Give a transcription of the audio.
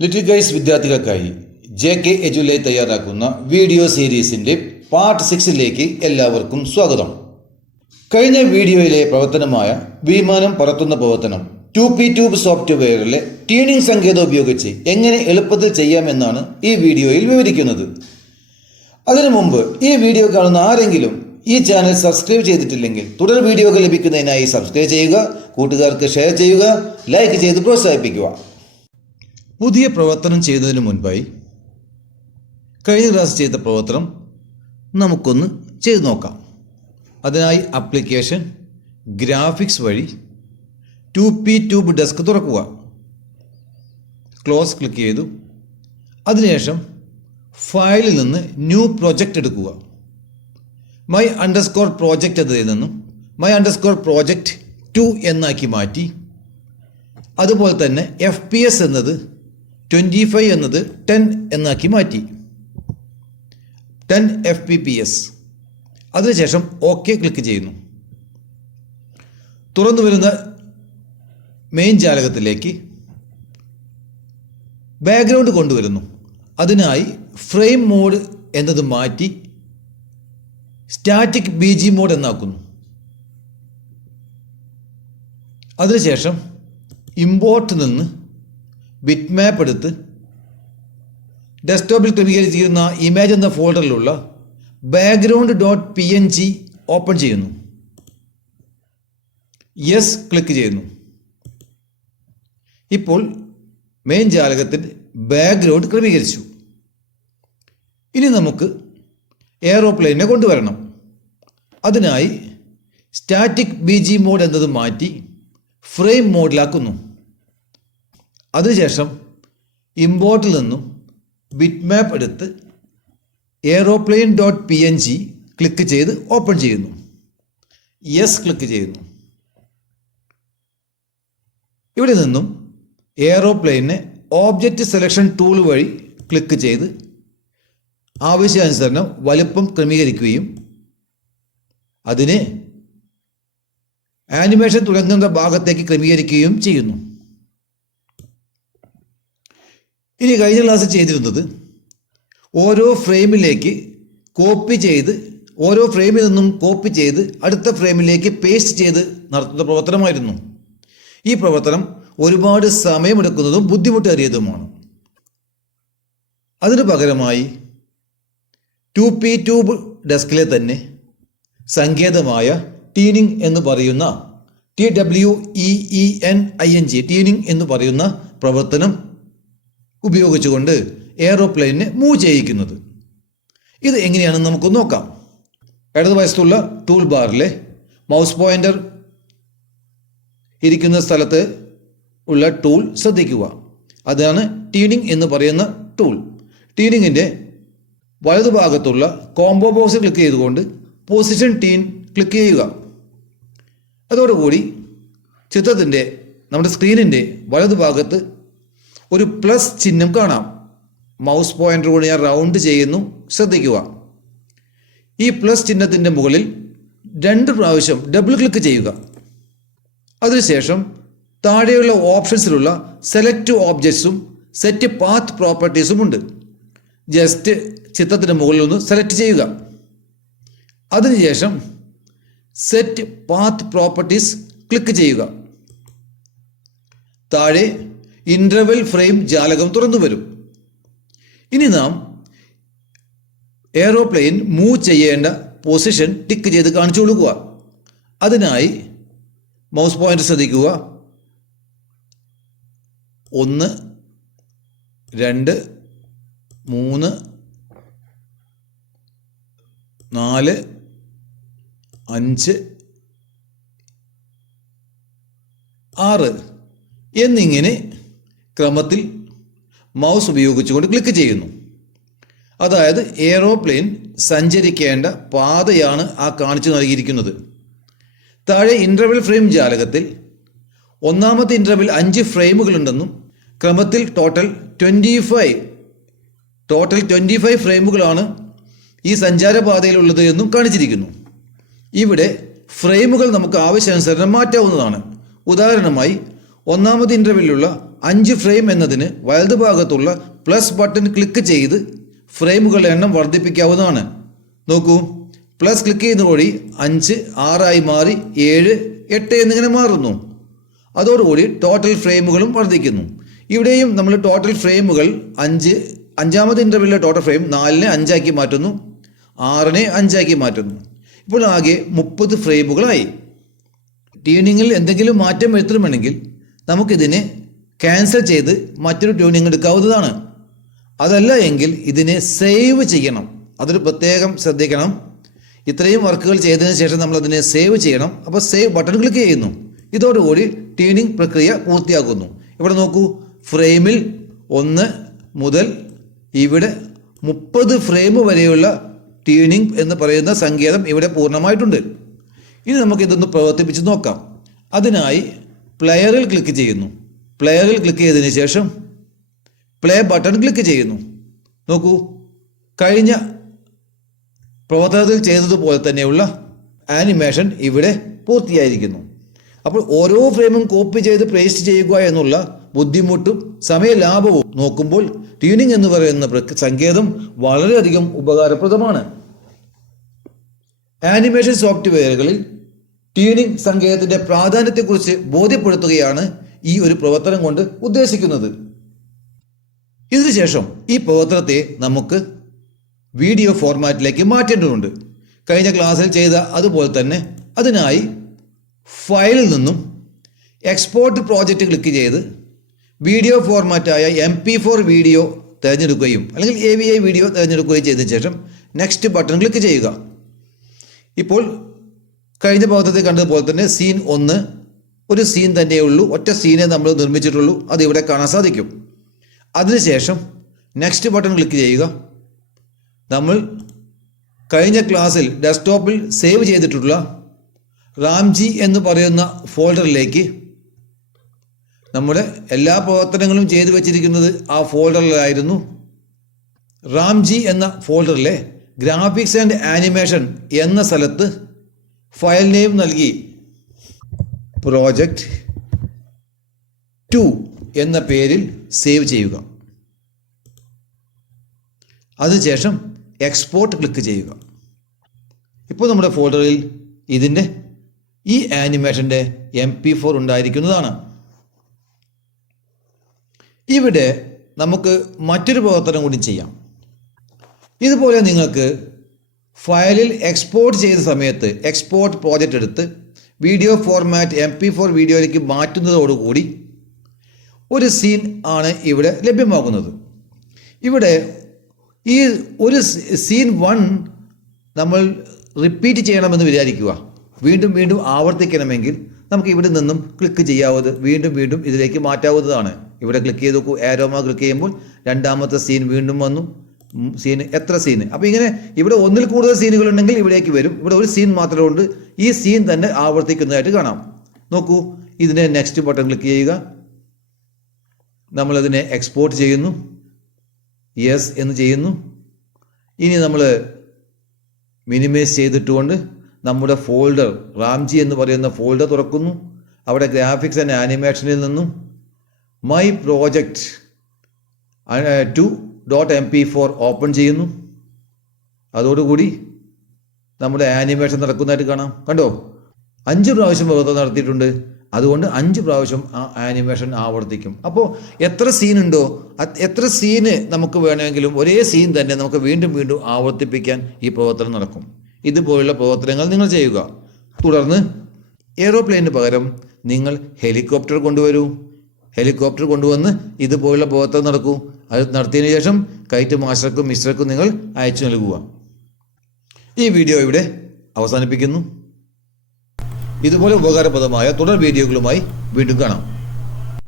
Little guys വിദ്യാർത്ഥികൾക്കായി JK എജുലൈ തയ്യാറാക്കുന്ന video സീരീസിൻ്റെ part 6ലേക്ക് എല്ലാവർക്കും സ്വാഗതം. കഴിഞ്ഞ വീഡിയോയിലെ പ്രവർത്തനമായ വിമാനം പറത്തുന്ന പ്രവർത്തനം 2P ട്യൂബ് സോഫ്റ്റ്വെയറിലെ ട്യൂണിംഗ് സങ്കേതം ഉപയോഗിച്ച് എങ്ങനെ എളുപ്പത്തിൽ ചെയ്യാമെന്നാണ് ഈ വീഡിയോയിൽ വിവരിക്കുന്നത്. അതിനു മുമ്പ് ഈ വീഡിയോ കാണുന്ന ആരെങ്കിലും ഈ ചാനൽ സബ്സ്ക്രൈബ് ചെയ്തിട്ടില്ലെങ്കിൽ തുടർ വീഡിയോകൾ ലഭിക്കുന്നതിനായി സബ്സ്ക്രൈബ് ചെയ്യുക, കൂട്ടുകാർക്ക് ഷെയർ ചെയ്യുക, ലൈക്ക് ചെയ്ത് പ്രോത്സാഹിപ്പിക്കുക. പുതിയ പ്രവർത്തനം ചെയ്യുന്നതിന് മുൻപായി കഴിഞ്ഞ ക്ലാസ് ചെയ്ത പ്രവർത്തനം നമുക്കൊന്ന് ചെയ്തു നോക്കാം. അതിനായി ആപ്ലിക്കേഷൻ ഗ്രാഫിക്സ് വഴി 2P ട്യൂബ് ഡെസ്ക് തുറക്കുക. ക്ലോസ് ക്ലിക്ക് ചെയ്തു. അതിനുശേഷം ഫയലിൽ നിന്ന് ന്യൂ പ്രൊജക്റ്റ് എടുക്കുക. മൈ അണ്ടർസ്കോർ പ്രോജക്റ്റ് എന്നതിൽ നിന്നും മൈ അണ്ടർസ്കോർ പ്രോജക്റ്റ് 2 എന്നാക്കി മാറ്റി. അതുപോലെ തന്നെ FPS എന്നത് 25 എന്നത് 10 എന്നാക്കി മാറ്റി. 10 fps. അതിനുശേഷം OK ക്ലിക്ക് ചെയ്യുന്നു. തുറന്നു വരുന്ന മെയിൻ ജാലകത്തിലേക്ക് ബാക്ക്ഗ്രൗണ്ട് കൊണ്ടുവരുന്നു. അതിനായി ഫ്രെയിം മോഡ് എന്നത് മാറ്റി സ്റ്റാറ്റിക് BG മോഡ് എന്നാക്കുന്നു. അതിനുശേഷം ഇമ്പോർട്ട് നിന്ന് ബിറ്റ് മാപ്പ് എടുത്ത് ഡെസ്ക്ടോപ്പിൽ ക്രമീകരിച്ചിരിക്കുന്ന ഇമേജ് എന്ന ഫോൾഡറിലുള്ള background.png ഓപ്പൺ ചെയ്യുന്നു. യെസ് ക്ലിക്ക് ചെയ്യുന്നു. ഇപ്പോൾ മെയിൻ ജാലകത്തിൽ ബാക്ക്ഗ്രൗണ്ട് ക്രമീകരിച്ചു. ഇനി നമുക്ക് എയറോപ്ലെയിനെ കൊണ്ടുവരണം. അതിനായി സ്റ്റാറ്റിക് BG മോഡ് എന്നത് മാറ്റി ഫ്രെയിം മോഡിലാക്കുന്നു. അതിനുശേഷം ഇമ്പോർട്ടിൽ നിന്നും ബിറ്റ് മാപ്പ് എടുത്ത് aeroplane.png ക്ലിക്ക് ചെയ്ത് ഓപ്പൺ ചെയ്യുന്നു. യെസ് ക്ലിക്ക് ചെയ്യുന്നു. ഇവിടെ നിന്നും എയറോപ്ലെയിനെ ഓബ്ജക്റ്റ് സെലക്ഷൻ ടൂൾ വഴി ക്ലിക്ക് ചെയ്ത് ആവശ്യാനുസരണം വലുപ്പം ക്രമീകരിക്കുകയും അതിനെ ആനിമേഷൻ തുടങ്ങുന്ന ഭാഗത്തേക്ക് ക്രമീകരിക്കുകയും ചെയ്യുന്നു. ഇനി കഴിഞ്ഞ ക്ലാസ്സിൽ ചെയ്തിരുന്നത് ഓരോ ഫ്രെയിമിലേക്ക് കോപ്പി ചെയ്ത് ഓരോ ഫ്രെയിമിൽ നിന്നും കോപ്പി ചെയ്ത് അടുത്ത ഫ്രെയിമിലേക്ക് പേസ്റ്റ് ചെയ്ത് നടത്തുന്ന പ്രവർത്തനമായിരുന്നു. ഈ പ്രവർത്തനം ഒരുപാട് സമയമെടുക്കുന്നതും ബുദ്ധിമുട്ടേറിയതുമാണ്. അതിനു പകരമായി 2P ട്യൂബ് ഡെസ്കിലെ തന്നെ സങ്കേതമായ ട്യൂണിംഗ് എന്ന് പറയുന്ന TWEENING ട്യൂണിംഗ് എന്ന് പറയുന്ന പ്രവർത്തനം ഉപയോഗിച്ചുകൊണ്ട് എയറോപ്ലെയിനെ മൂവ് ചെയ്യിക്കുന്നത്. ഇത് എങ്ങനെയാണെന്ന് നമുക്ക് നോക്കാം. ഇടതുവശത്തുള്ള ടൂൾ ബാറിലെ മൗസ് പോയിന്റർ ഇരിക്കുന്ന സ്ഥലത്ത് ഉള്ള ടൂൾ ശ്രദ്ധിക്കുക. അതാണ് ട്യൂണിംഗ് എന്ന് പറയുന്ന ടൂൾ. ട്യൂണിങ്ങിൻ്റെ വലതുഭാഗത്തുള്ള കോംബോ ബോക്സ് ക്ലിക്ക് ചെയ്തുകൊണ്ട് പൊസിഷൻ ട്യൂൺ ക്ലിക്ക് ചെയ്യുക. അതോടുകൂടി ചിത്രത്തിൻ്റെ നമ്മുടെ സ്ക്രീനിൻ്റെ വലതുഭാഗത്ത് ഒരു പ്ലസ് ചിഹ്നം കാണാം. മൗസ് പോയിന്റർ കൊണ്ട് ഞാൻ റൗണ്ട് ചെയ്യുന്നു, ശ്രദ്ധിക്കുക. ഈ പ്ലസ് ചിഹ്നത്തിൻ്റെ മുകളിൽ 2 പ്രാവശ്യം ഡബിൾ ക്ലിക്ക് ചെയ്യുക. അതിനുശേഷം താഴെയുള്ള ഓപ്ഷൻസിലുള്ള സെലക്ട് ഓബ്ജക്ട്സും സെറ്റ് പാത്ത് പ്രോപ്പർട്ടീസും ഉണ്ട്. ജസ്റ്റ് ചിത്രത്തിൻ്റെ മുകളിൽ ഒന്ന് സെലക്ട് ചെയ്യുക. അതിനുശേഷം സെറ്റ് പാത്ത് പ്രോപ്പർട്ടീസ് ക്ലിക്ക് ചെയ്യുക. താഴെ ഇൻ്റർവെൽ ഫ്രെയിം ജാലകം തുറന്നു വരും. ഇനി നാം എയറോപ്ലെയിൻ മൂവ് ചെയ്യേണ്ട പൊസിഷൻ ടിക്ക് ചെയ്ത് കാണിച്ചു കൊടുക്കുക. അതിനായി മൗസ് പോയിന്റർ ശ്രദ്ധിക്കുക. 1 2 3 4 5 6 എന്നിങ്ങനെ ക്രമത്തിൽ മൗസ് ഉപയോഗിച്ചുകൊണ്ട് ക്ലിക്ക് ചെയ്യുന്നു. അതായത് എയറോപ്ലെയിൻ സഞ്ചരിക്കേണ്ട പാതയാണ് ആ കാണിച്ചു നൽകിയിരിക്കുന്നത്. താഴെ ഇൻ്റർവെൽ ഫ്രെയിം ജാലകത്തിൽ ഒന്നാമത്തെ ഇൻ്റർവെൽ 5 ഫ്രെയിമുകളുണ്ടെന്നും ക്രമത്തിൽ ടോട്ടൽ 25 ഫ്രെയിമുകളാണ് ഈ സഞ്ചാരപാതയിലുള്ളത് എന്നും കാണിച്ചിരിക്കുന്നു. ഇവിടെ ഫ്രെയിമുകൾ നമുക്ക് ആവശ്യാനുസരണം മാറ്റാവുന്നതാണ്. ഉദാഹരണമായി ഒന്നാമത്തെ ഇൻ്റർവെല്ലിലുള്ള 5 ഫ്രെയിം എന്നതിന് വലതുഭാഗത്തുള്ള പ്ലസ് ബട്ടൺ ക്ലിക്ക് ചെയ്ത് ഫ്രെയിമുകളുടെ എണ്ണം വർദ്ധിപ്പിക്കാവുന്നതാണ്. നോക്കൂ, പ്ലസ് ക്ലിക്ക് ചെയ്യുന്ന വഴി 5 6 മാറി 7 8 എന്നിങ്ങനെ മാറുന്നു. അതോടുകൂടി ടോട്ടൽ ഫ്രെയിമുകളും വർദ്ധിക്കുന്നു. ഇവിടെയും നമ്മൾ ടോട്ടൽ ഫ്രെയിമുകൾ 5ാമത്തെ ഇൻ്റർവെല്ലിലെ ടോട്ടൽ ഫ്രെയിം 4നെ 5 മാറ്റുന്നു, 6നെ 5 മാറ്റുന്നു. ഇപ്പോൾ ആകെ 30 ഫ്രെയിമുകളായി. ട്യൂണിങ്ങിൽ എന്തെങ്കിലും മാറ്റം വരുത്തണമെങ്കിൽ നമുക്കിതിനെ ക്യാൻസൽ ചെയ്ത് മറ്റൊരു ട്യൂണിങ് എടുക്കാവുന്നതാണ്. അതല്ല എങ്കിൽ ഇതിനെ സേവ് ചെയ്യണം. അതൊരു പ്രത്യേകം ശ്രദ്ധിക്കണം. ഇത്രയും വർക്കുകൾ ചെയ്തതിന് ശേഷം നമ്മൾ അതിനെ സേവ് ചെയ്യണം. അപ്പോൾ സേവ് ബട്ടൺ ക്ലിക്ക് ചെയ്യുന്നു. ഇതോടുകൂടി ട്യൂണിങ് പ്രക്രിയ പൂർത്തിയാക്കുന്നു. ഇവിടെ നോക്കൂ, ഫ്രെയിമിൽ 1 മുതൽ ഇവിടെ 30 ഫ്രെയിം വരെയുള്ള ട്യൂണിങ് എന്ന് പറയുന്ന സങ്കേതം ഇവിടെ പൂർണ്ണമായിട്ടുണ്ട്. ഇനി നമുക്ക് ഇതൊന്ന് പ്രവർത്തിപ്പിച്ച് നോക്കാം. അതിനായി പ്ലെയറിൽ ക്ലിക്ക് ചെയ്യുന്നു. പ്ലെയറിൽ ക്ലിക്ക് ചെയ്തതിന് ശേഷം പ്ലേ ബട്ടൺ ക്ലിക്ക് ചെയ്യുന്നു. നോക്കൂ, കഴിഞ്ഞ പ്രവർത്തനത്തിൽ ചെയ്തതുപോലെ തന്നെയുള്ള ആനിമേഷൻ ഇവിടെ പൂർത്തിയായിരിക്കുന്നു. അപ്പോൾ ഓരോ ഫ്രെയിമും കോപ്പി ചെയ്ത് പേസ്റ്റ് ചെയ്യുക എന്നുള്ള ബുദ്ധിമുട്ടും സമയലാഭവും നോക്കുമ്പോൾ ട്യൂണിംഗ് എന്ന് പറയുന്ന സങ്കേതം വളരെയധികം ഉപകാരപ്രദമാണ്. ആനിമേഷൻ സോഫ്റ്റ്വെയറുകളിൽ ട്യൂണിംഗ് സങ്കേതത്തിൻ്റെ പ്രാധാന്യത്തെക്കുറിച്ച് ബോധ്യപ്പെടുത്തുകയാണ് ഈ ഒരു പ്രവർത്തനം കൊണ്ട് ഉദ്ദേശിക്കുന്നത്. ഇതിനുശേഷം ഈ പ്രവർത്തനത്തെ നമുക്ക് വീഡിയോ ഫോർമാറ്റിലേക്ക് മാറ്റേണ്ടതുണ്ട്. കഴിഞ്ഞ ക്ലാസ്സിൽ ചെയ്ത അതുപോലെ തന്നെ അതിനായി ഫയലിൽ നിന്നും എക്സ്പോർട്ട് പ്രോജക്റ്റ് ക്ലിക്ക് ചെയ്ത് വീഡിയോ ഫോർമാറ്റായ MP4 വീഡിയോ തിരഞ്ഞെടുക്കുകയും അല്ലെങ്കിൽ AVI വീഡിയോ തിരഞ്ഞെടുക്കുകയും ചെയ്ത ശേഷം നെക്സ്റ്റ് ബട്ടൺ ക്ലിക്ക് ചെയ്യുക. ഇപ്പോൾ കഴിഞ്ഞ പ്രവർത്തനത്തിൽ കണ്ടതുപോലെ തന്നെ സീൻ 1 ഒരു സീൻ തന്നെയുള്ളൂ, ഒറ്റ സീനെ നമ്മൾ നിർമ്മിച്ചിട്ടുള്ളൂ. അത് ഇവിടെ കാണാൻ സാധിക്കും. അതിനുശേഷം നെക്സ്റ്റ് ബട്ടൺ ക്ലിക്ക് ചെയ്യുക. നമ്മൾ കഴിഞ്ഞ ക്ലാസ്സിൽ ഡെസ്ക്ടോപ്പിൽ സേവ് ചെയ്തിട്ടുള്ള റാംജി എന്ന് പറയുന്ന ഫോൾഡറിലേക്ക് നമ്മുടെ എല്ലാ പ്രവർത്തനങ്ങളും ചെയ്തു വച്ചിരിക്കുന്നത് ആ ഫോൾഡറിലായിരുന്നു. റാംജി എന്ന ഫോൾഡറിലെ ഗ്രാഫിക്സ് ആൻഡ് ആനിമേഷൻ എന്ന സ്ഥലത്ത് ഫയൽ നെയിം നൽകി പ്രോജക്റ്റ് 2 എന്ന പേരിൽ സേവ് ചെയ്യുക. അതിനുശേഷം എക്സ്പോർട്ട് ക്ലിക്ക് ചെയ്യുക. ഇപ്പോൾ നമ്മുടെ ഫോൾഡറിൽ ഇതിൻ്റെ ഈ ആനിമേഷൻ്റെ MP4 ഉണ്ടായിരിക്കുന്നതാണ്. ഇവിടെ നമുക്ക് മറ്റൊരു പ്രവർത്തനം കൂടി ചെയ്യാം. ഇതുപോലെ നിങ്ങൾക്ക് ഫയലിൽ എക്സ്പോർട്ട് ചെയ്ത സമയത്ത് എക്സ്പോർട്ട് പ്രോജക്റ്റ് എടുത്ത് വീഡിയോ ഫോർമാറ്റ് MP4 വീഡിയോയിലേക്ക് മാറ്റുന്നതോടുകൂടി ഒരു സീൻ ആണ് ഇവിടെ ലഭ്യമാകുന്നത്. ഇവിടെ ഈ ഒരു സീൻ 1 നമ്മൾ റിപ്പീറ്റ് ചെയ്യണമെന്ന് വിചാരിക്കുക. വീണ്ടും വീണ്ടും ആവർത്തിക്കണമെങ്കിൽ നമുക്ക് ഇവിടെ നിന്നും ക്ലിക്ക് ചെയ്യാവുന്നത് വീണ്ടും ഇതിലേക്ക് മാറ്റാവുന്നതാണ്. ഇവിടെ ക്ലിക്ക് ചെയ്ത് നോക്കൂ, ആരോമാ ക്ലിക്ക് ചെയ്യുമ്പോൾ രണ്ടാമത്തെ സീൻ വീണ്ടും വന്നു. സീൻ എത്ര സീൻ, അപ്പോൾ ഇങ്ങനെ ഇവിടെ ഒന്നിൽ കൂടുതൽ സീനുകൾ ഉണ്ടെങ്കിൽ ഇവിടേക്ക് വരും. ഇവിടെ ഒരു സീൻ മാത്രമേ ഉണ്ട്. ഈ സീൻ തന്നെ ആവർത്തിക്കുന്നതായിട്ട് കാണാം. നോക്കൂ, ഇതിനെ നെക്സ്റ്റ് ബട്ടൺ ക്ലിക്ക് ചെയ്യുക. നമ്മളതിനെ എക്സ്പോർട്ട് ചെയ്യുന്നു, യെസ് എന്ന് ചെയ്യുന്നു. ഇനി നമ്മൾ മിനിമൈസ് ചെയ്തിട്ടുകൊണ്ട് നമ്മുടെ ഫോൾഡർ റാംജി എന്ന് പറയുന്ന ഫോൾഡർ തുറക്കുന്നു. അവിടെ ഗ്രാഫിക്സ് ആൻഡ് ആനിമേഷനിൽ നിന്നും മൈ പ്രോജക്റ്റ് 2.mp4 ഓപ്പൺ ചെയ്യുന്നു. അതോടുകൂടി നമ്മുടെ ആനിമേഷൻ നടക്കുന്നതായിട്ട് കാണാം. കണ്ടോ, 5 പ്രാവശ്യം പ്രവർത്തനം നടത്തിയിട്ടുണ്ട്. അതുകൊണ്ട് 5 പ്രാവശ്യം ആ ആനിമേഷൻ ആവർത്തിക്കും. അപ്പോൾ എത്ര സീനുണ്ടോ എത്ര സീന് നമുക്ക് വേണമെങ്കിലും ഒരേ സീൻ തന്നെ നമുക്ക് വീണ്ടും ആവർത്തിപ്പിക്കാൻ ഈ പ്രവർത്തനം നടക്കും. ഇതുപോലുള്ള പ്രവർത്തനങ്ങൾ നിങ്ങൾ ചെയ്യുക. തുടർന്ന് എയ്റോപ്ലെയിന് പകരം നിങ്ങൾ ഹെലികോപ്റ്റർ കൊണ്ടുവരൂ. ഹെലികോപ്റ്റർ കൊണ്ടുവന്ന് ഇതുപോലുള്ള പ്രവർത്തനം നടക്കൂ. അത് നടത്തിയതിനു ശേഷം കൈറ്റ് മാസ്റ്റർക്കും മിസ്റ്റർക്കും നിങ്ങൾ അയച്ചു നൽകുക. ഈ വീഡിയോ ഇവിടെ അവസാനിപ്പിക്കുന്നു. ഇതുപോലെ ഉപകാരപ്രദമായ തുടർ വീഡിയോകളുമായി വീണ്ടും കാണാം.